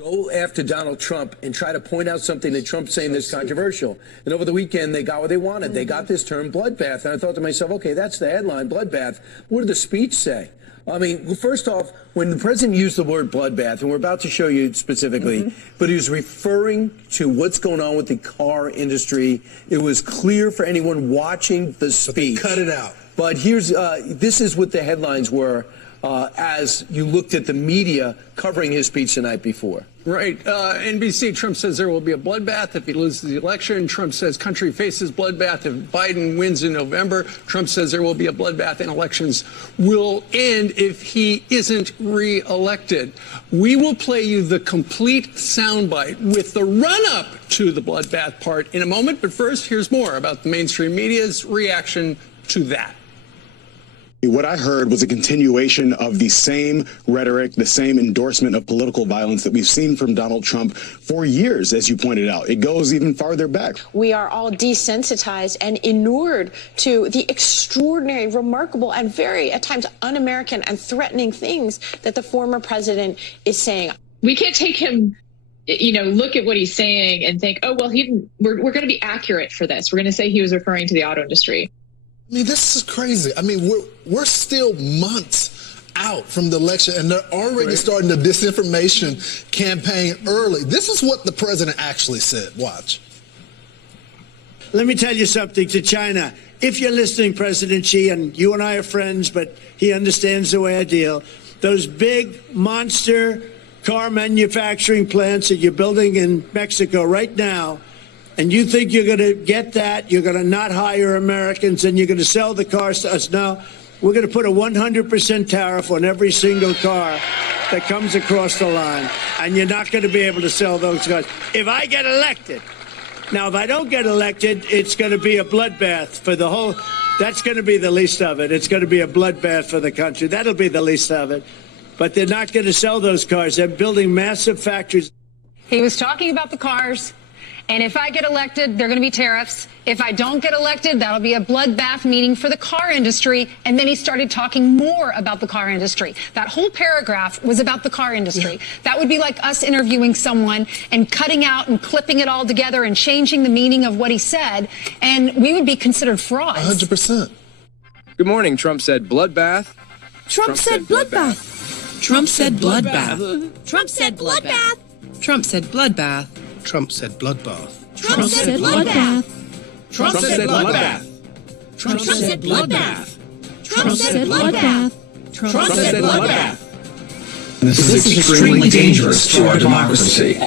Go after Donald Trump and try to point out something that Trump's saying that's controversial. And over the weekend, they got what they wanted. They got this term, bloodbath. And I thought to myself, okay, that's the headline, bloodbath. What did the speech say? I mean, first off, when the president used the word bloodbath, and we're about to show you specifically, but he was referring to what's going on with the car industry. It was clear for anyone watching the speech. But they cut it out. But here's, this is what the headlines were as you looked at the media covering his speech the night before. Right. NBC, Trump says there will be a bloodbath if he loses the election. Trump says country faces bloodbath if Biden wins in November. Trump says there will be a bloodbath and elections will end if he isn't re-elected. We will play you the complete soundbite with the run-up to the bloodbath part in a moment. But first, here's more about the mainstream media's reaction to that. What I heard was a continuation of the same rhetoric, the same endorsement of political violence that we've seen from Donald Trump for years, as you pointed out. It goes even farther back. We are all desensitized and inured to the extraordinary, remarkable, and very, at times, un-American and threatening things that the former president is saying. We can't take him, look at what he's saying and think, oh, well, we're going to be accurate for this. We're going to say he was referring to the auto industry. I mean, this is crazy. I mean, we're still months out from the election, and they're already starting the disinformation campaign early. This is what the president actually said. Watch. Let me tell you something to China. If you're listening, President Xi, and you and I are friends, but he understands the way I deal, those big monster car manufacturing plants that you're building in Mexico right now, and you think you're going to get that, you're going to not hire Americans, and you're going to sell the cars to us. No, we're going to put a 100% tariff on every single car that comes across the line, and you're not going to be able to sell those cars. If I get elected, now if I don't get elected, it's going to be a bloodbath for the whole, that's going to be the least of it. It's going to be a bloodbath for the country. That'll be the least of it. But they're not going to sell those cars. They're building massive factories. He was talking about the cars. And if I get elected, there are going to be tariffs. If I don't get elected, that'll be a bloodbath meeting for the car industry. And then he started talking more about the car industry. That whole paragraph was about the car industry. That would be like us interviewing someone and cutting out and clipping it all together and changing the meaning of what he said. And we would be considered frauds. 100%. Good morning. Trump said bloodbath. Trump said bloodbath. Trump said bloodbath. Trump said bloodbath. Trump said bloodbath. Trump said bloodbath. Trump said bloodbath. Trump said bloodbath. Trump said bloodbath. Trump said bloodbath. Trump said bloodbath. This is extremely dangerous to our democracy.